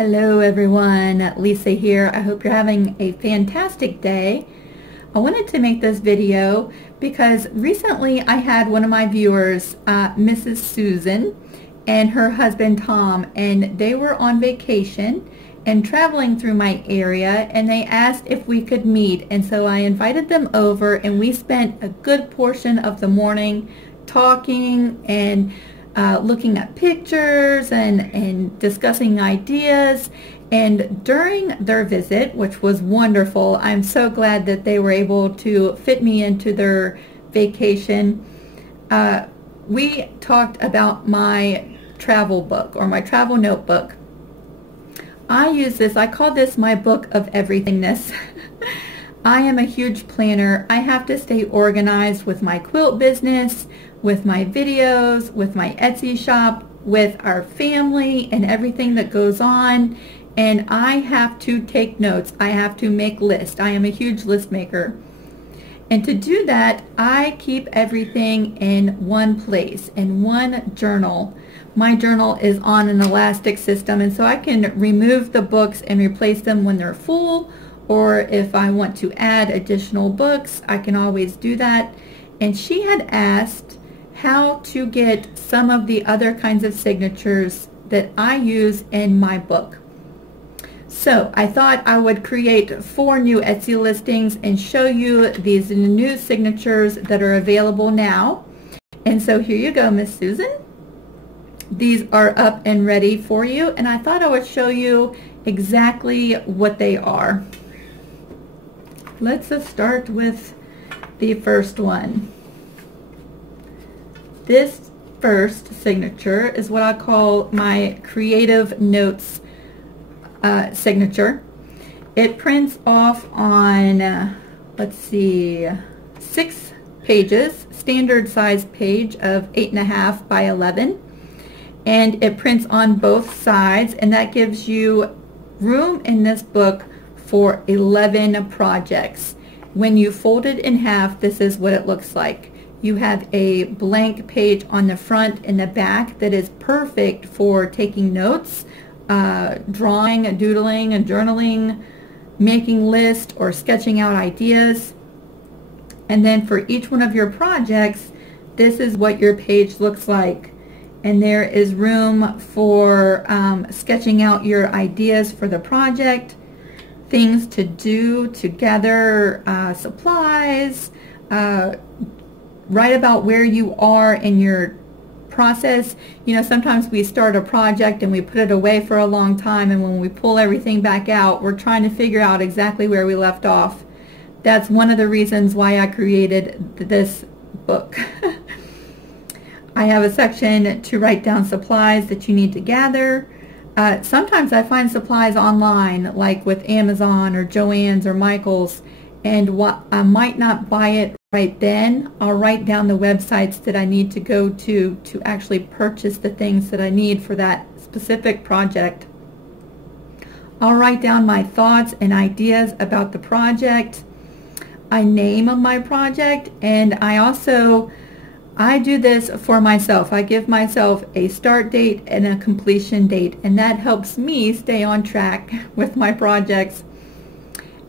Hello everyone, Lisa here. I hope you're having a fantastic day. I wanted to make this video because recently I had one of my viewers, Mrs. Susan, and her husband Tom, and they were on vacation and traveling through my area, and they asked if we could meet, and so I invited them over and we spent a good portion of the morning talking and looking at pictures and discussing ideas. And during their visit, which was wonderful, I'm so glad that they were able to fit me into their vacation, we talked about my travel book or my travel notebook. I use this, I call this my book of everythingness. I am a huge planner. I have to stay organized with my quilt business, with my videos, with my Etsy shop, with our family and everything that goes on. And I have to take notes. I have to make lists. I am a huge list maker. And to do that, I keep everything in one place, in one journal. My journal is on an elastic system, and so I can remove the books and replace them when they're full, or if I want to add additional books, I can always do that. And she had asked how to get some of the other kinds of signatures that I use in my book. So I thought I would create 4 new Etsy listings and show you these new signatures that are available now. And so here you go, Miss Susan. These are up and ready for you, and I thought I would show you exactly what they are. Let's start with the first one. This first signature is what I call my Creative Notes signature. It prints off on, let's see, 6 pages, standard size page of 8.5 by 11. And it prints on both sides, and that gives you room in this book for 11 projects. When you fold it in half, this is what it looks like. You have a blank page on the front and the back that is perfect for taking notes, drawing, doodling, and journaling, making lists, or sketching out ideas. And then for each one of your projects, this is what your page looks like. And there is room for sketching out your ideas for the project, things to do together, supplies, write about where you are in your process. You know, sometimes we start a project and we put it away for a long time, and when we pull everything back out, we're trying to figure out exactly where we left off. That's one of the reasons why I created this book. I have a section to write down supplies that you need to gather. Sometimes I find supplies online, like with Amazon or Joann's or Michael's, and what I might not buy it right then. I'll write down the websites that I need to go to actually purchase the things that I need for that specific project. I'll write down my thoughts and ideas about the project. I name my project, and I do this for myself. I give myself a start date and a completion date, and that helps me stay on track with my projects.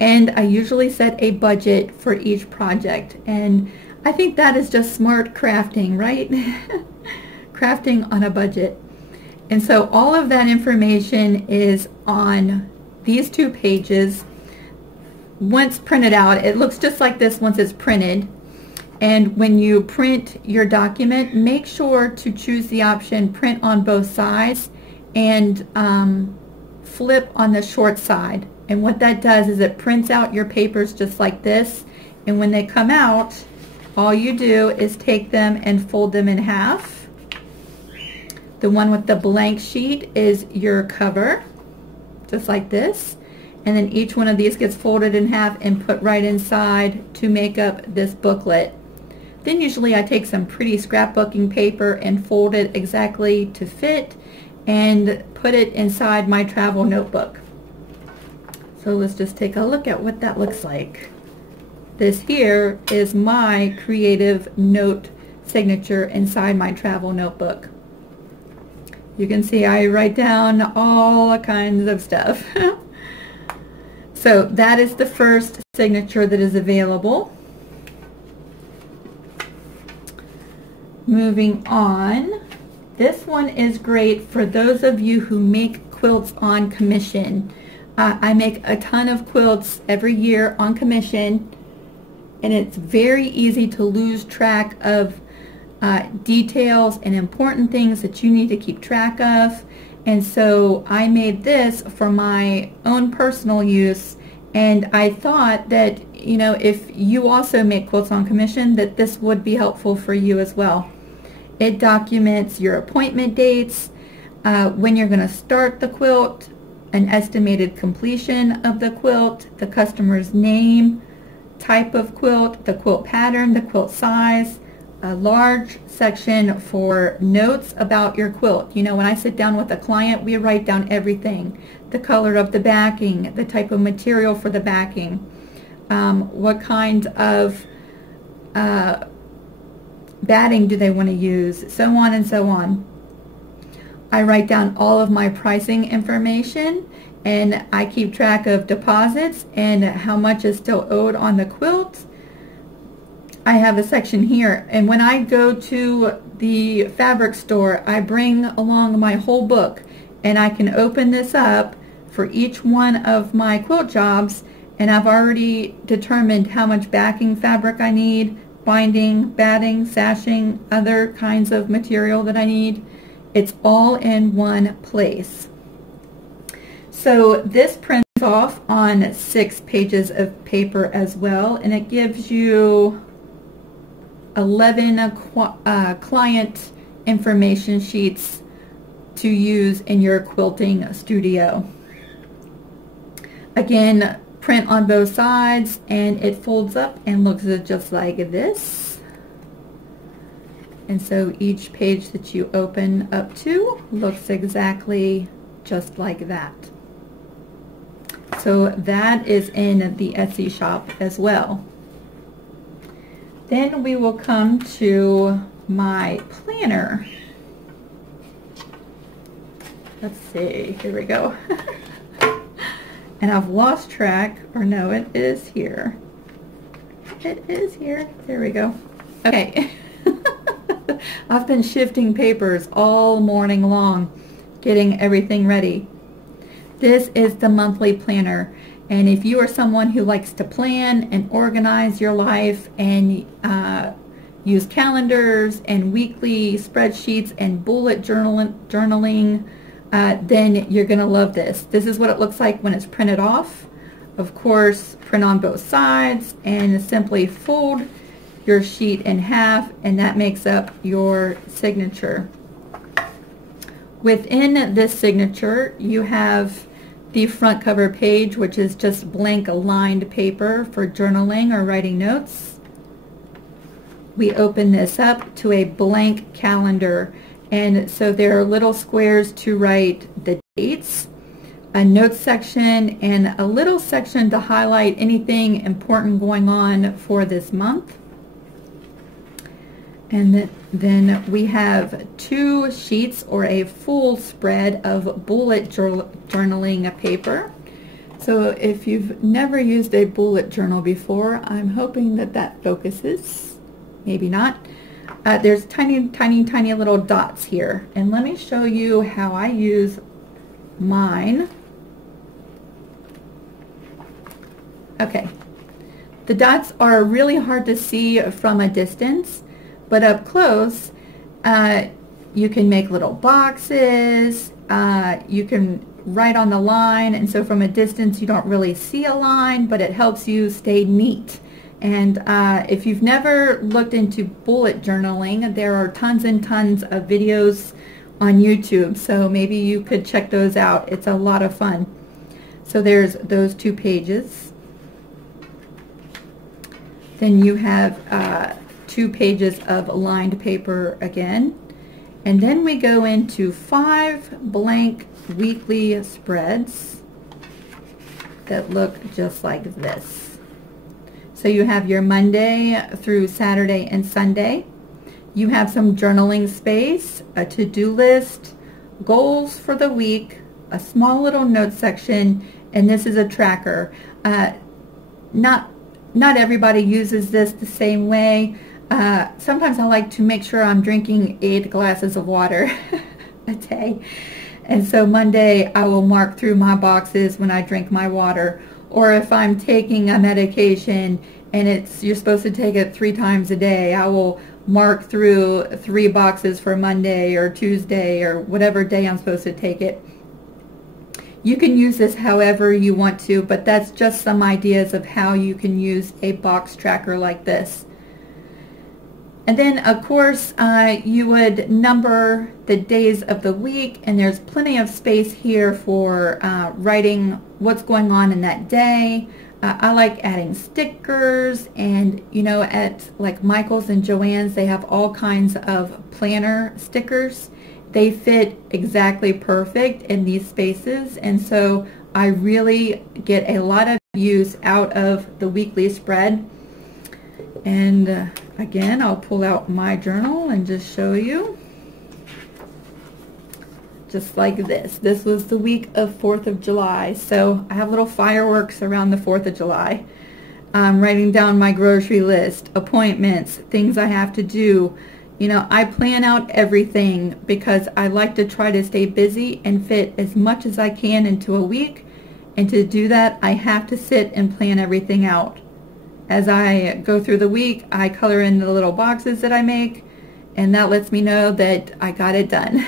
And I usually set a budget for each project, and I think that is just smart crafting, right? Crafting on a budget. And so all of that information is on these 2 pages. Once printed out, it looks just like this once it's printed. And when you print your document, make sure to choose the option print on both sides and flip on the short side. And what that does is it prints out your papers just like this, and when they come out, all you do is take them and fold them in half. The one with the blank sheet is your cover, just like this, and then each one of these gets folded in half and put right inside to make up this booklet. Then usually I take some pretty scrapbooking paper and fold it exactly to fit and put it inside my travel notebook. So let's just take a look at what that looks like. This here is my Creative Note signature inside my travel notebook. You can see I write down all kinds of stuff. So that is the first signature that is available. Moving on, this one is great for those of you who make quilts on commission. I make a ton of quilts every year on commission, and it's very easy to lose track of details and important things that you need to keep track of. And so I made this for my own personal use, and I thought that, you know, if you also make quilts on commission, that this would be helpful for you as well. It documents your appointment dates, when you're going to start the quilt, an estimated completion of the quilt, the customer's name, type of quilt, the quilt pattern, the quilt size, a large section for notes about your quilt. You know, when I sit down with a client, we write down everything. The color of the backing, the type of material for the backing, what kind of batting do they want to use, so on and so on. I write down all of my pricing information, and I keep track of deposits and how much is still owed on the quilt. I have a section here, and when I go to the fabric store, I bring along my whole book, and I can open this up for each one of my quilt jobs, and I've already determined how much backing fabric I need, binding, batting, sashing, other kinds of material that I need. It's all in one place. So this prints off on 6 pages of paper as well, and it gives you 11 client information sheets to use in your quilting studio. Again, print on both sides, and it folds up and looks just like this. And so each page that you open up to looks exactly just like that. So that is in the Etsy shop as well. Then we will come to my planner. Let's see, here we go. And I've lost track, or no, it is here. It is here. There we go. Okay. I've been shifting papers all morning long, getting everything ready. This is the monthly planner, and if you are someone who likes to plan and organize your life and use calendars and weekly spreadsheets and bullet journaling, then you're going to love this. This is what it looks like when it's printed off. Of course, print on both sides and simply fold your sheet in half, and that makes up your signature. Within this signature, you have the front cover page, which is just blank lined paper for journaling or writing notes. We open this up to a blank calendar, and so there are little squares to write the dates, a notes section, and a little section to highlight anything important going on for this month. And then we have 2 sheets or a full spread of bullet journaling paper. So if you've never used a bullet journal before, I'm hoping that that focuses. Maybe not. There's tiny, tiny, tiny little dots here. And let me show you how I use mine. Okay. The dots are really hard to see from a distance, but up close, you can make little boxes, you can write on the line, and so from a distance you don't really see a line, but it helps you stay neat. And if you've never looked into bullet journaling, there are tons and tons of videos on YouTube, so maybe you could check those out. It's a lot of fun. So there's those 2 pages. Then you have 2 pages of lined paper again, and then we go into 5 blank weekly spreads that look just like this. So you have your Monday through Saturday and Sunday. You have some journaling space, a to-do list, goals for the week, a small little note section, and this is a tracker. Not everybody uses this the same way. Sometimes I like to make sure I'm drinking 8 glasses of water a day. And so Monday I will mark through my boxes when I drink my water. Or if I'm taking a medication and you're supposed to take it 3 times a day, I will mark through 3 boxes for Monday or Tuesday or whatever day I'm supposed to take it. You can use this however you want to, but that's just some ideas of how you can use a box tracker like this. And then, of course, you would number the days of the week, and there's plenty of space here for writing what's going on in that day. I like adding stickers, and you know, at like Michael's and Joann's, they have all kinds of planner stickers. They fit exactly perfect in these spaces, and so I really get a lot of use out of the weekly spread. And again, I'll pull out my journal and just show you. Just like this. This was the week of 4th of July, so I have little fireworks around the 4th of July. I'm writing down my grocery list, appointments, things I have to do. You know, I plan out everything because I like to try to stay busy and fit as much as I can into a week. And to do that, I have to sit and plan everything out. As I go through the week, I color in the little boxes that I make, and that lets me know that I got it done.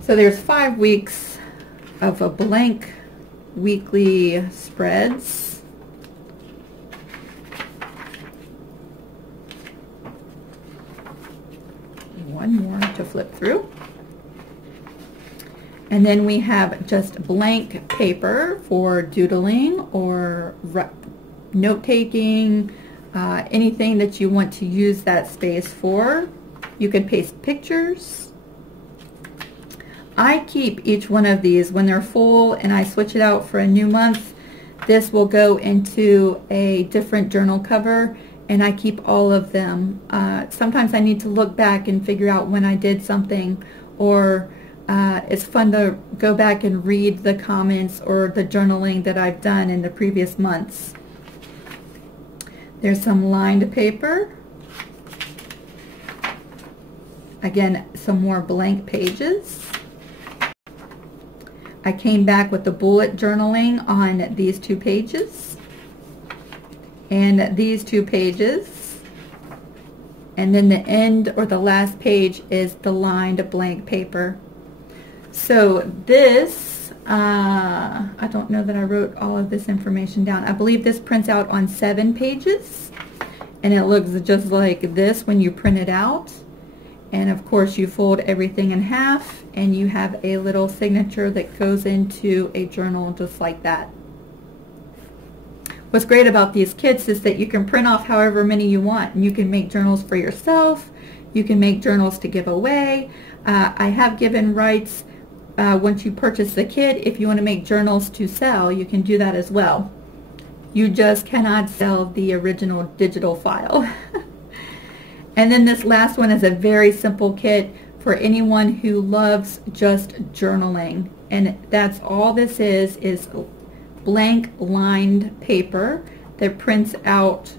So there's 5 weeks of a blank weekly spreads. One more to flip through. And then we have just blank paper for doodling or note-taking, anything that you want to use that space for. You can paste pictures. I keep each one of these when they're full and I switch it out for a new month. This will go into a different journal cover, and I keep all of them. Sometimes I need to look back and figure out when I did something, or it's fun to go back and read the comments or the journaling that I've done in the previous months. There's some lined paper. Again, some more blank pages. I came back with the bullet journaling on these 2 pages and these 2 pages, and then the end or the last page is the lined blank paper. So this, I don't know that I wrote all of this information down. I believe this prints out on 7 pages, and it looks just like this when you print it out. And of course you fold everything in half, and you have a little signature that goes into a journal just like that. What's great about these kits is that you can print off however many you want, and you can make journals for yourself. You can make journals to give away. I have given rights once you purchase the kit. If you want to make journals to sell, you can do that as well. You just cannot sell the original digital file. And then this last one is a very simple kit for anyone who loves just journaling. And that's all this is blank lined paper that prints out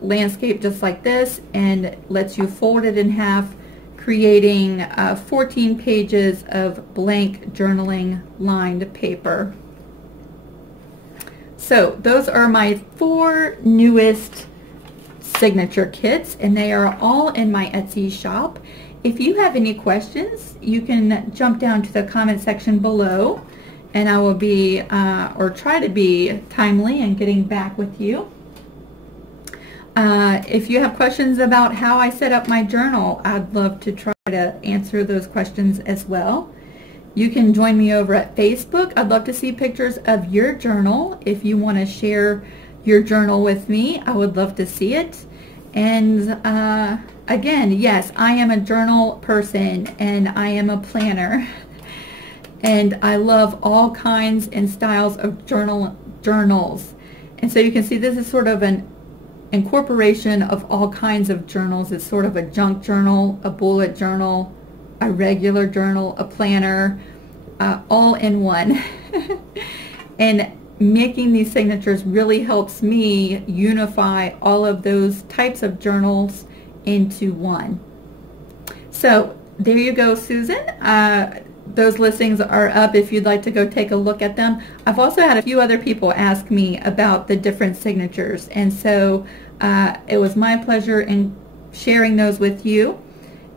landscape just like this and lets you fold it in half, creating 14 pages of blank journaling lined paper. So those are my 4 newest signature kits, and they are all in my Etsy shop. If you have any questions, you can jump down to the comment section below, and I will be or try to be timely in getting back with you. If you have questions about how I set up my journal, I'd love to try to answer those questions as well. You can join me over at Facebook. I'd love to see pictures of your journal. If you want to share your journal with me, I would love to see it. And again, yes, I am a journal person, and I am a planner. And I love all kinds and styles of journals. And so you can see this is sort of an incorporation of all kinds of journals. It's sort of a junk journal, a bullet journal, a regular journal, a planner, all in one. And making these signatures really helps me unify all of those types of journals into one. So there you go, Susan. Those listings are up if you'd like to go take a look at them. I've also had a few other people ask me about the different signatures, and so it was my pleasure in sharing those with you.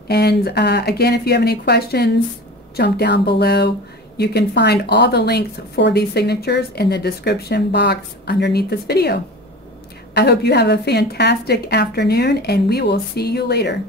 And again, if you have any questions, jump down below. You can find all the links for these signatures in the description box underneath this video. I hope you have a fantastic afternoon, and we will see you later.